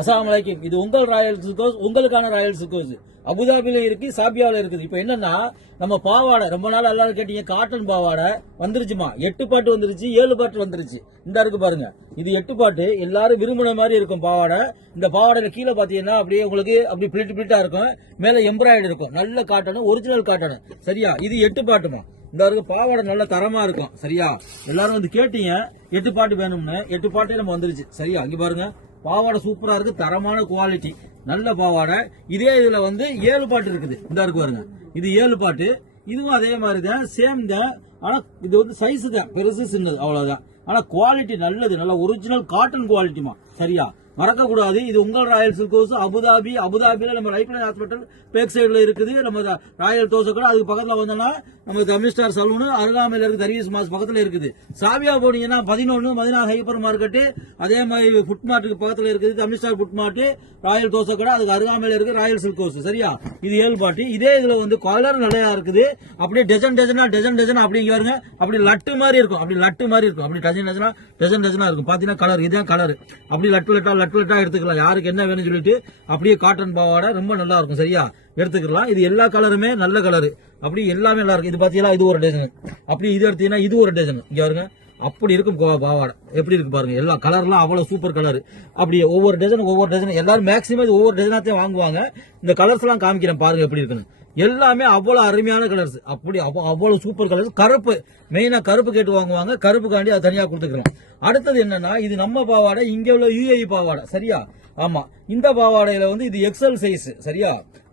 அஸ்ஸலாமு அலைக்கும். இது உங்கள் ராயல் சில்கோஸ், உங்களுக்கான ராயல் சில்கோஸ். அபுதாபில இருக்கு, சாபியாவில இருக்குது. இப்ப என்னன்னா நம்ம பாவாடை ரொம்ப நாள் எல்லாரும் கேட்டீங்க, காட்டன் பாவாடை வந்துருச்சுமா. 8 பாட்டு வந்துருச்சு, 7 பாட்டு வந்துருச்சு. இந்த இருக்கு பாருங்க, இது 8 பாட்டு. எல்லாரும் விரும்பின மாதிரி இருக்கும் பாவாடை. இந்த பாவாடையில கீழே பாத்தீங்கன்னா அப்படியே உங்களுக்கு அப்படி பிளிட் பிளிட்டா இருக்கும், மேல எம்ப்ராய்டரி இருக்கும். நல்ல காட்டன், ஒரிஜினல் காட்டன். சரியா? இது 8 பாட்டுமா. இந்த இருக்கு பாவாடை நல்ல தரமா இருக்கும். சரியா? எல்லாரும் வந்து கேட்டீங்க 8 பாட்டு வேணும்னு. 8 பாட்டே நம்ம வந்துருச்சு. சரியா? இங்க பாருங்க, பாவாடை சூப்பரா இருக்கு, தரமான குவாலிட்டி, நல்ல பாவாடை. இதே இதுல வந்து 7 பாட்டு இருக்குது. இந்த இருக்கு பாருங்க, இது 7 பாட்டு. இதுவும் அதே மாதிரி தான், சேம் தான். ஆனா இது வந்து சைஸ் தான், பெருசு சின்னது, அவ்வளவுதான். ஆனா குவாலிட்டி நல்லது, நல்ல ஒரிஜினல் காட்டன் குவாலிட்டிமா. சரியா? மறக்க கூடாது. இது உங்கள் ராயல் சில்கோஸ், அபுதாபி. அபுதாபில நம்ம லைஃப்லைன் ஹாஸ்பிட்டல் பேக் சைடுல இருக்குது. நம்ம ராயல் தோசை, அதுக்கு பக்கத்துல வந்தோம்னா நம்ம தமிழ் ஸ்டார் சலூன் அருகாமையில இருக்கு, தர்வீஸ் மாஸ் பக்கத்துல இருக்குது. சாவியா போனீங்கன்னா 11 மதினா ஹைப்பர் மார்க்கெட், அதே மாதிரி ஃபுட் மார்ட்டுக்கு பக்கத்துல இருக்குது தமிழ் ஸ்டார் ஃபுட் மார்ட், ராயல் தோசை கடை, அதுக்கு அருகாமையில இருக்கு ராயல் சில்கோஸ். சரியா? இது 7 பாட்டு. இதே இதுல வந்து கலர் நிறைய இருக்குது. அப்படியே டஜன் டஜனா அப்படி வருங்க, அப்படி லட்டு மாதிரி இருக்கும், அப்படி லட்டு மாதிரி இருக்கும், அப்படி டஜன் டஜனா இருக்கும். பாத்தீங்கன்னா கலர், இதுதான் கலர். அப்படி லட்டு லட்டா எடுத்துக்கலாம், யாருக்கு என்ன வேணும்னு சொல்லிட்டு. அப்படியே காட்டன் பாவாடை ரொம்ப நல்லா இருக்கும். சரியா? எடுத்துக்கலாம். இது எல்லா கலருமே நல்ல கலரு, அப்படி எல்லாமே நல்லா இருக்கும். இது பாத்தீங்கன்னா இது ஒரு டஜன், அப்படி இது எடுத்தீங்கன்னா இது ஒரு டஜன். இங்க பாருங்க, அப்படி இருக்கும் பாவாடை. எப்படி இருக்கு பாருங்க, எல்லா கலர்லாம் அவ்வளவு சூப்பர் கலர். அப்படி ஒவ்வொரு டஜன் எல்லாரும் மேக்சிமம் ஒவ்வொரு டஜனாத்தையும் வாங்குவாங்க. இந்த கலர்ஸ் எல்லாம் காமிக்கிறேன் பாருங்க எப்படி இருக்குன்னு. எல்லாமே அவ்வளவு அருமையான கலர்ஸ், அப்படி அவ்வளவு சூப்பர் கலர்ஸ். கருப்பு மெயினா கருப்பு கேட்டு வாங்குவாங்க, கருப்புக்காண்டி அது தனியா கொடுத்துக்கலாம். அடுத்தது என்னன்னா, இது நம்ம பாவாடை, இங்க உள்ள யுஏஇ பாவாடை. சரியா? ஆமா, இந்த பாவாடையில வந்து இது எக்ஸல் சைஸ். சரியா?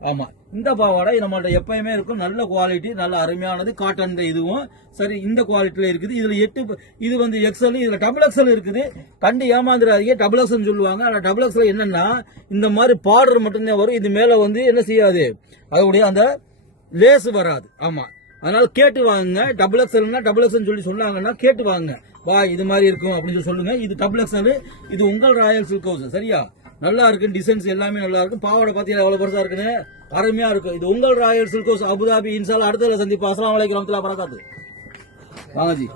ஆமா, இந்த பாவாடை நம்மள்ட்ட எப்பயுமே இருக்கும், நல்ல குவாலிட்டி, நல்ல அருமையானது, காட்டன். இதுவும் சரி, இந்த குவாலிட்டியில இருக்குது. இதுல 8, இது வந்து எக்ஸல், இதுல டபுள் எக்ஸல் இருக்குது. கண்டு ஏமாந்துடாதீங்க, டபுள் எக்ஸல் சொல்லுவாங்க. ஆனா டபுள் எக்ஸல் என்னன்னா இந்த மாதிரி பார்டர் மட்டும்தான் வரும், இது மேல வந்து என்ன செய்யாது, அதோடைய அந்த லேஸ் வராது. ஆமா, அதனால கேட்டு வாங்குங்க. டபுள் எக்ஸல்னா டபுள் எக்ஸல் சொல்லி சொன்னாங்கன்னா கேட்டு வாங்குங்க. வா, இது மாதிரி இருக்கும் அப்படின்னு சொல்லி சொல்லுங்க. இது டபுள் எக்ஸல், இது உங்கள் ராயல் சில்கோஸ். சரியா? நல்லா இருக்கு, டிசைன்ஸ் எல்லாமே நல்லா இருக்கும். பாவாடை பாத்தீங்கன்னா எவ்வளவு பெருசா இருக்குன்னு, அருமையா இருக்கும். இது உங்கள் ராயல் சில்கோஸ், அபுதாபி. இன்ஷா அல்லாஹ் அடுத்த சந்திப்போம். அஸ்ஸலாமு அலைக்கும் வரஹ்மத்துல்லாஹி வபரகாத்துஹு. வாங்க ஜி.